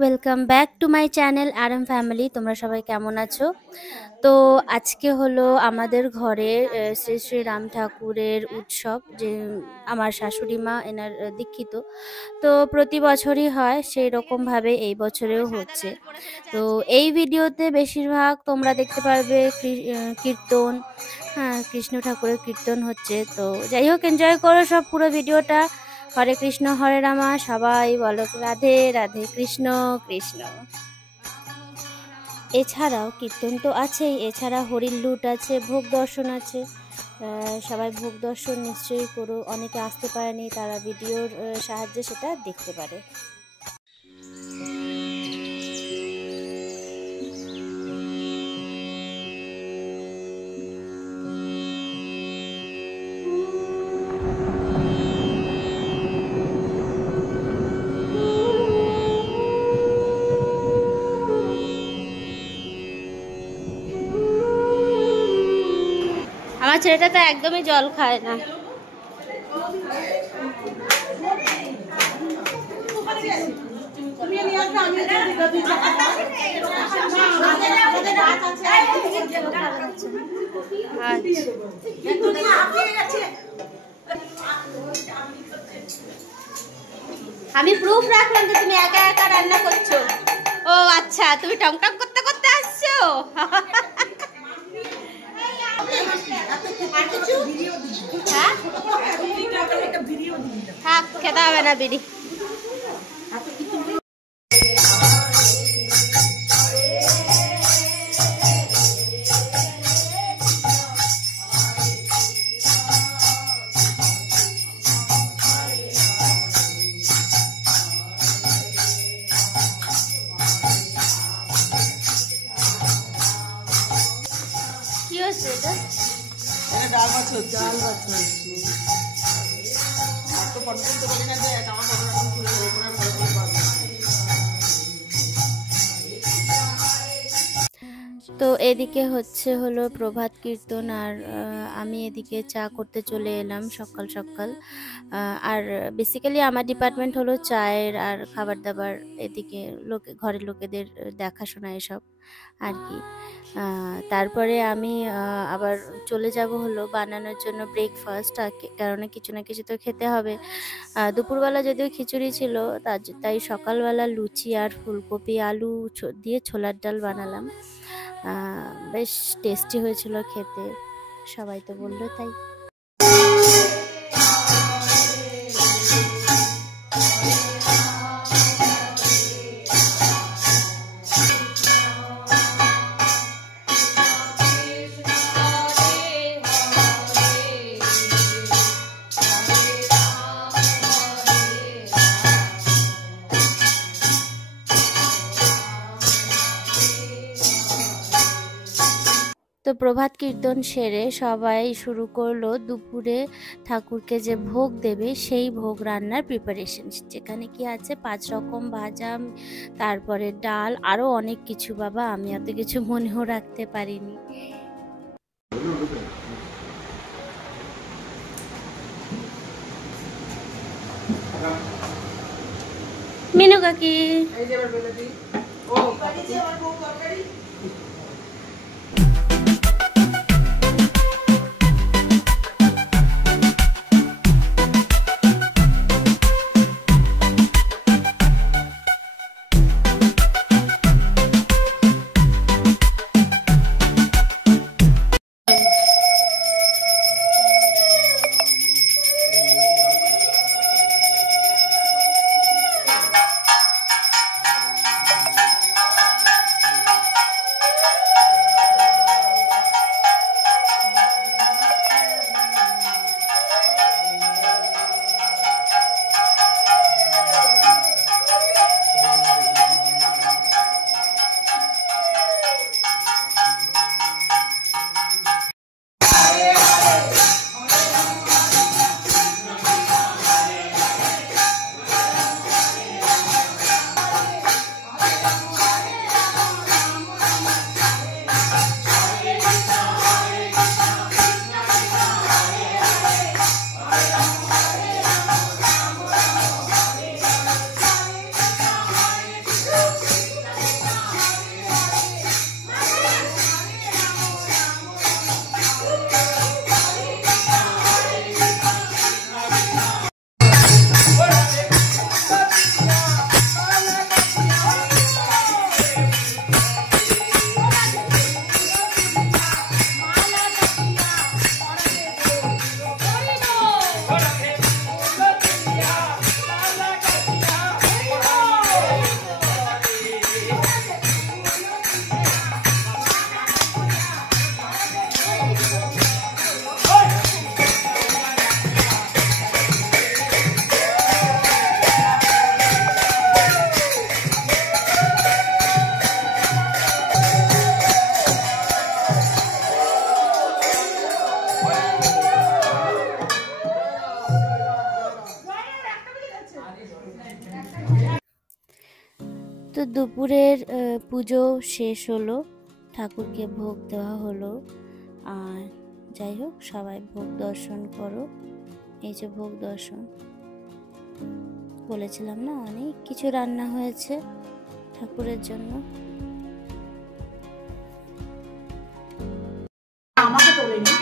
Welcome back to my channel RM family. তোমরা সবাই কেমন আছো? তো আজকে হলো আমাদের ঘরে শ্রী শ্রী রাম ঠাকুরের উৎসব, যে আমার শাশুড়ি মা এনার দীক্ষিত। তো প্রতি বছরই হয়, সেই রকমভাবে এই বছরেও হচ্ছে। তো এই ভিডিওতে বেশিরভাগ তোমরা দেখতে পারবে কীর্তন, হ্যাঁ, কৃষ্ণ ঠাকুরের কীর্তন হচ্ছে। তো যাই হোক, এনজয় করো সব পুরো ভিডিওটা। হরে কৃষ্ণ হরে রামা, সবাই বলো রাধে রাধে, কৃষ্ণ কৃষ্ণ। এছাড়াও কীর্তন তো আছেই, এছাড়া হরির লুট আছে, ভোগ দর্শন আছে। সবাই ভোগ দর্শন নিশ্চয়ই করো। অনেকে আসতে পারেনি, তারা ভিডিওর সাহায্যে সেটা দেখতে পারে। আমার ছেলেটা তো একদমই জল খায় না। আমি প্রুফ রাখলাম যে তুমি একা একা রান্না করছো। ও আচ্ছা, তুমি টমটম করতে করতে আসছো। থাক, খেতে হবে না বিড়ি। কি হচ্ছে এটা? ডাল মাছ হচ্ছে, ডাল মাছ হচ্ছে। আর তো পটল তো বলি না যে আমার পটল এখন তুলে দেবো, করে পটল পাবো। তো এদিকে হলো প্রভাত কীর্তন, আর আমি এদিকে চা করতে চলে এলাম সকাল সকাল। আর বেসিক্যালি আমার ডিপার্টমেন্ট হলো চায়ের আর খাবার দাবার, এদিকে ঘরের লোকেদের দেখাশোনা এসব আর কি। তারপরে আমি আবার চলে যাব হলো বানানোর জন্য ব্রেকফাস্ট, কারণ কিছু না কিছু তো খেতে হবে। দুপুরবেলা যদিও খিচুড়ি ছিল, তাই সকালবেলা লুচি আর ফুলকপি আলু দিয়ে ছোলার ডাল বানালাম। বেশ টেস্টি হয়েছিল খেতে, সবাই তো বললো তাই। তো প্রভাত কীর্তন সেরে সবাই শুরু করলো দুপুরে ঠাকুরকে যে ভোগ দেবে সেই ভোগ রান্নার প্রিপারেশন, যেখানে কি আছে 5 রকম ভাজা, তারপরে ডাল, আরো অনেক কিছু। বাবা, আমি অত কিছু মনেও রাখতে পারিনি। মিনু কাকি, এই যে এবার বলে দিই, ও তরকারি যে আমার বউ তরকারি। তো দুপুরের পুজো শেষ হলো, ঠাকুরকে ভোগ দেওয়া হলো। আর যাই হোক, সবাই ভোগ দর্শন করো। এই যে ভোগ দর্শন, বলেছিলাম না অনেক কিছু রান্না হয়েছে ঠাকুরের জন্য। আমাকে তোলেনি,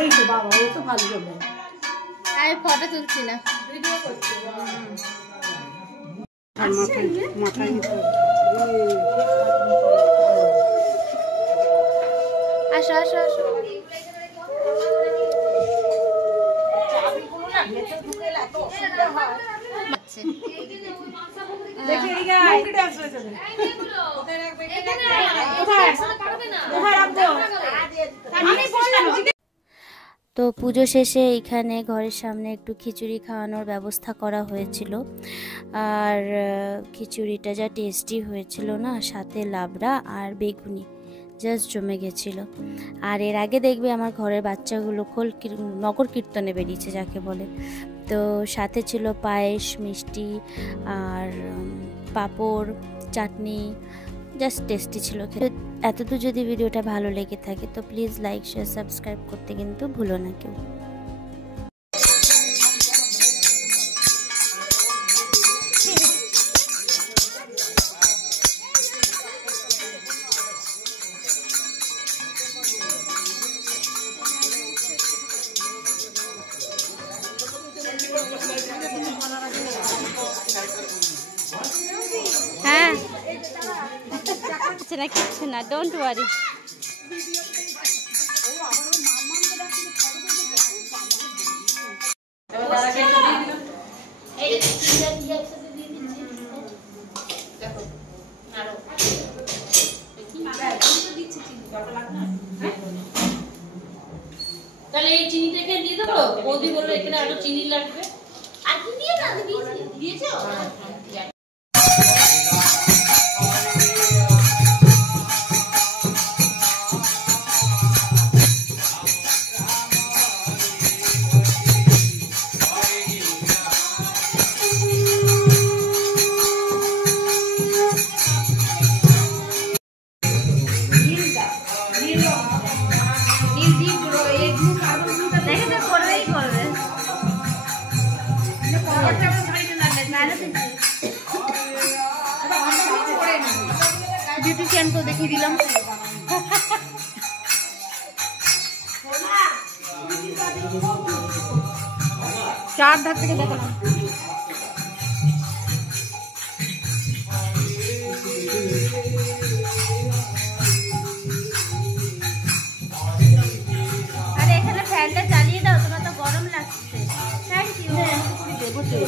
এই তো বাবা, ও তো ভালো হবে। আমি ফটো তুলছি না, ভিডিও করছি। মাথায় আসো আসো আসো। তো পুজো শেষে এখানে ঘরের সামনে একটু খিচুড়ি খাওয়ানোর ব্যবস্থা করা হয়েছিল। আর খিচুড়িটা যা টেস্টি হয়েছিল না, সাথে লাবড়া আর বেগুনি জাস্ট জমে গেছিল। আর এর আগে দেখবে আমার ঘরের বাচ্চাগুলো নগর কীর্তনে বেরিয়েছে যাকে বলে। তো সাথে ছিল পায়েস, মিষ্টি আর পাঁপড়, চাটনি, জাস্ট টেস্টি ছিল। এতদূর যদি ভিডিওটা ভালো লেগে থাকে তো প্লিজ লাইক, শেয়ার, সাবস্ক্রাইব করতে কিন্তু ভুলো না কেউ। হ্যাঁ, কিচ্ছু না, ডোন্ট ওয়ারি। তাহলে এই চিনিটাকে দিয়ে দেবো। বৌদি বললো এখানে আরো চিনি লাগবে। আর কি দিয়ে দিয়েছো? বিউটিশিয়ান তো দেখিয়ে দিলাম। চার ধার থেকে দেখালাম। আরে এখানে ফ্যানটা চালিয়ে দাও, তোমার তো গরম লাগছে। Thank you. দেবো তো।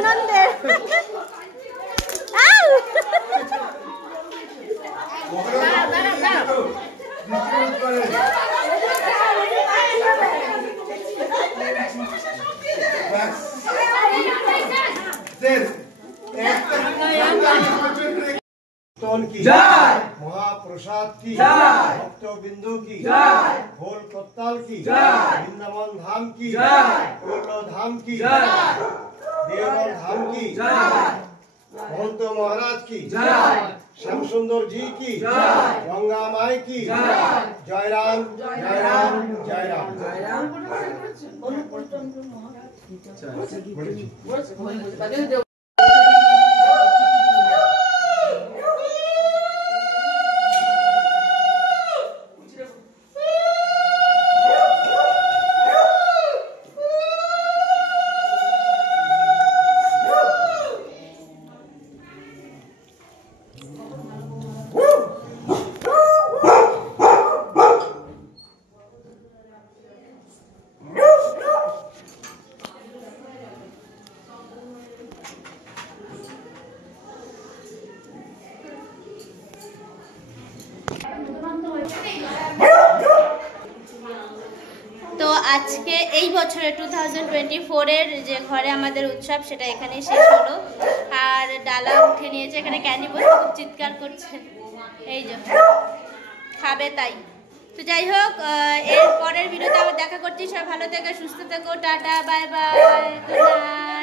আনন্দের। की जय, महाप्रसाद की जय, भक्तबिंदु की जय, भोल कोत्ताल की जय, वृंदावन धाम की जय, पूर्ण धाम की जय, देवघर धाम की जय, महंत महाराज की जय, श्याम सुंदर जी की जय, गंगा माई की जय, जय राम जय राम जय राम जय राम। তো আজকে এই বছরে 2024-এর যে ঘরে আমাদের উৎসব সেটা এখানেই শেষ হলো। আর ডালা উঠে নিয়েছে, এখানে ক্যান্ডি বসে খুব চিৎকার করছে, এই যে খাবে তাই। তো যাই হোক, এর পরের ভিডিওতে আবার দেখা করছি। সবাই ভালো থেকো, সুস্থ থেকো, tata, bye bye, good night.